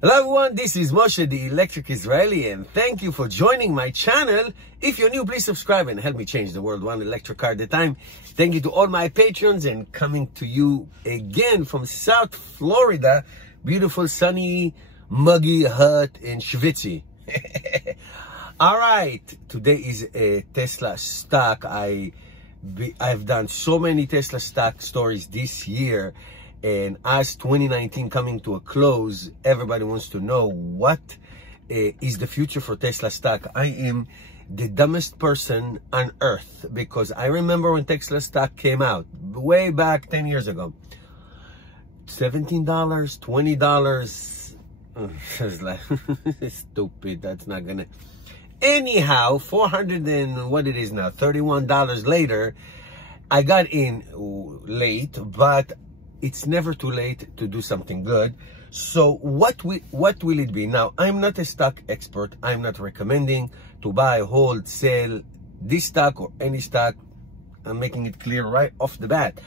Hello everyone, this is Moshe, the Electric Israeli, and thank you for joining my channel. If you're new, please subscribe and help me change the world one electric car at a time. Thank you to all my patrons, and coming to you again from South Florida, beautiful, sunny, muggy, hot, and schwitzy. All right, today is a Tesla stock. I've done so many Tesla stock stories this year. And as 2019 coming to a close, everybody wants to know what is the future for Tesla stock. I am the dumbest person on earth, because I remember when Tesla stock came out way back 10 years ago. $17, $20. It's like stupid. That's not gonna. Anyhow, 400 and what it is now, $31 later, I got in late, but it's never too late to do something good. So what will it be? Now, I'm not a stock expert. I'm not recommending to buy, hold, sell this stock or any stock. I'm making it clear right off the bat.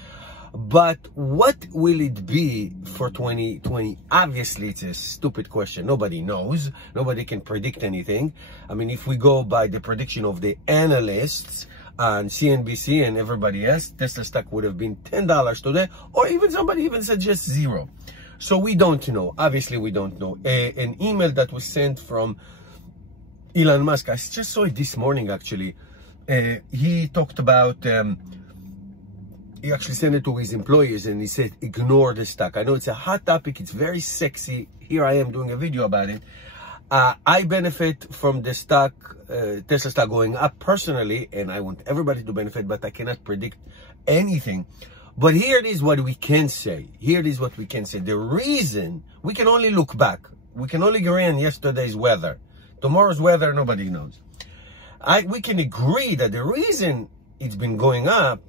But what will it be for 2020? Obviously, it's a stupid question. Nobody knows. Nobody can predict anything. I mean, if we go by the prediction of the analysts on CNBC and everybody else, Tesla stock would have been $10 today, or even somebody even suggests zero. So we don't know. Obviously, we don't know. An email that was sent from Elon Musk, I just saw it this morning actually. He talked about, he actually sent it to his employees and he said, ignore the stock. I know it's a hot topic. It's very sexy. Here I am doing a video about it. I benefit from the stock, Tesla stock going up personally, and I want everybody to benefit, but I cannot predict anything. But here it is what we can say. Here it is what we can say. The reason, we can only look back. We can only agree on yesterday's weather. Tomorrow's weather, nobody knows. We can agree that the reason it's been going up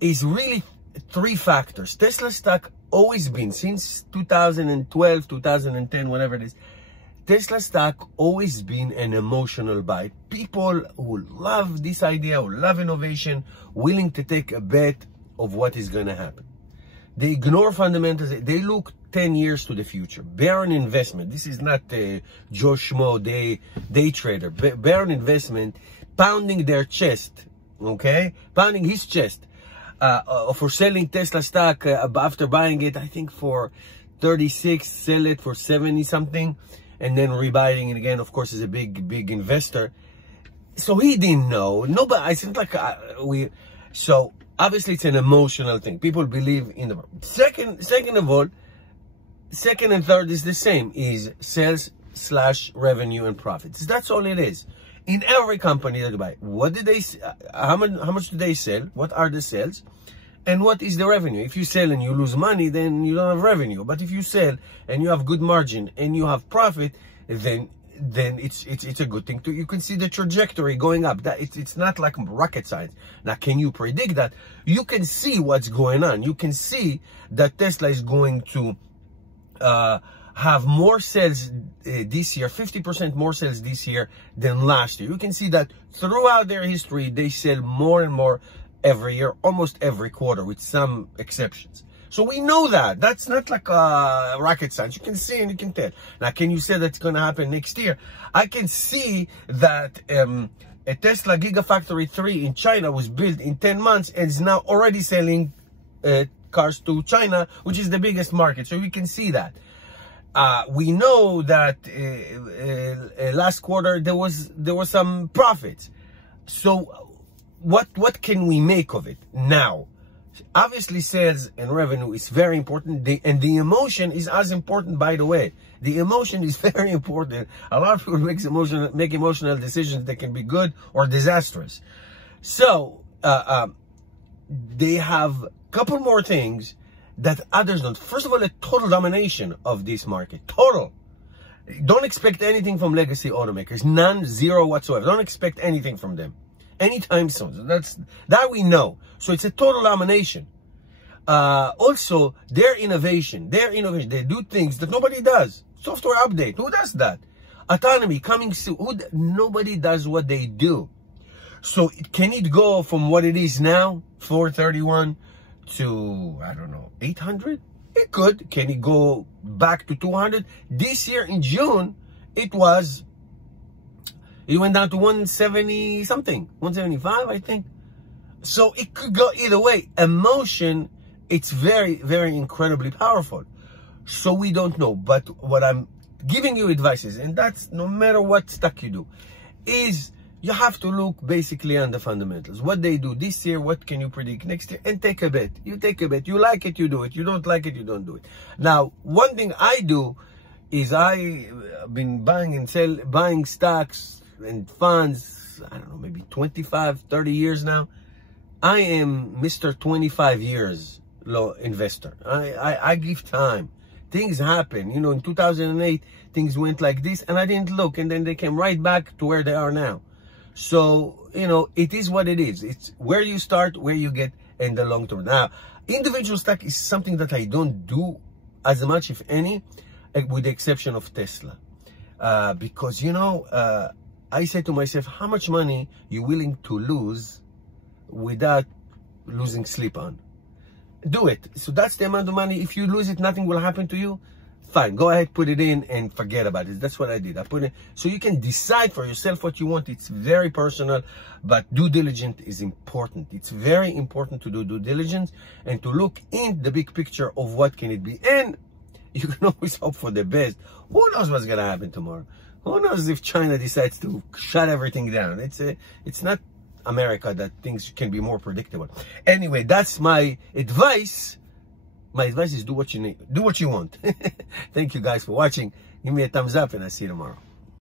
is really three factors. Tesla stock always been, since 2012, 2010, whatever it is, Tesla stock always been an emotional buy. People who love this idea, who love innovation, willing to take a bet of what is going to happen. They ignore fundamentals. They look 10 years to the future. Bear an investment. This is not a Joe Schmo day trader. Bear an investment, pounding their chest, okay? Pounding his chest for selling Tesla stock after buying it, I think for 36, sell it for 70 something. And then rebuying it again, of course, is a big investor. So he didn't know. Nobody, I think like so obviously it's an emotional thing. People believe in the second of all, second and third is the same, is sales / revenue and profits. That's all it is. In every company that you buy, what did they, how much do they sell? What are the sales? And what is the revenue? If you sell and you lose money, then you don't have revenue. But if you sell and you have good margin and you have profit, then it's a good thing too. You can see the trajectory going up. That it's not like rocket science. Now, can you predict that? You can see what's going on. You can see that Tesla is going to have more sales this year, 50% more sales this year than last year. You can see that throughout their history, they sell more and more every year, almost every quarter, with some exceptions. So we know that. That's not like rocket science. You can see and you can tell. Now, can you say that's going to happen next year? I can see that a Tesla Gigafactory 3 in China was built in 10 months and is now already selling cars to China, which is the biggest market. So we can see that. We know that last quarter there was some profits. So what can we make of it now? Obviously, sales and revenue is very important, and the emotion is as important, by the way. The emotion is very important. A lot of people make emotional decisions that can be good or disastrous. So they have a couple more things that others don't. First of all, a total domination of this market. Total. Don't expect anything from legacy automakers. None, zero whatsoever. Don't expect anything from them anytime soon. That we know. So it's a total domination. Also, their innovation, they do things that nobody does. Software update, who does that? Autonomy coming soon. Nobody does what they do. So can it go from what it is now, 431, to, I don't know, 800? It could. Can it go back to 200? This year in June, it went down to 170 something, 175, I think. So it could go either way. Emotion, it's very, very incredibly powerful. So we don't know. But what I'm giving you advice is, and that's no matter what stock you do, is you have to look basically on the fundamentals. What they do this year, what can you predict next year, and take a bet. You take a bet. You like it, you do it. You don't like it, you don't do it. Now, one thing I do is I've been buying stocks and funds, I don't know, maybe 25, 30 years now. I am Mr. 25 years low investor. I give time. Things happen. You know, in 2008, things went like this, and I didn't look, and then they came right back to where they are now. So, you know, it is what it is. It's where you start, where you get in the long term. Now, individual stock is something that I don't do as much, if any, with the exception of Tesla. Because, you know, I say to myself, how much money you willing to lose without losing sleep on? Do it. So that's the amount of money. If you lose it, nothing will happen to you. Fine, go ahead, put it in and forget about it. That's what I did. I put it so you can decide for yourself what you want. It's very personal, but due diligence is important. It's very important to do due diligence and to look in the big picture of what can it be. And you can always hope for the best. Who knows what's gonna happen tomorrow? Who knows if China decides to shut everything down? It's not America that things can be more predictable. Anyway, that's my advice. My advice is do what you need. Do what you want. Thank you guys for watching. Give me a thumbs up and I'll see you tomorrow.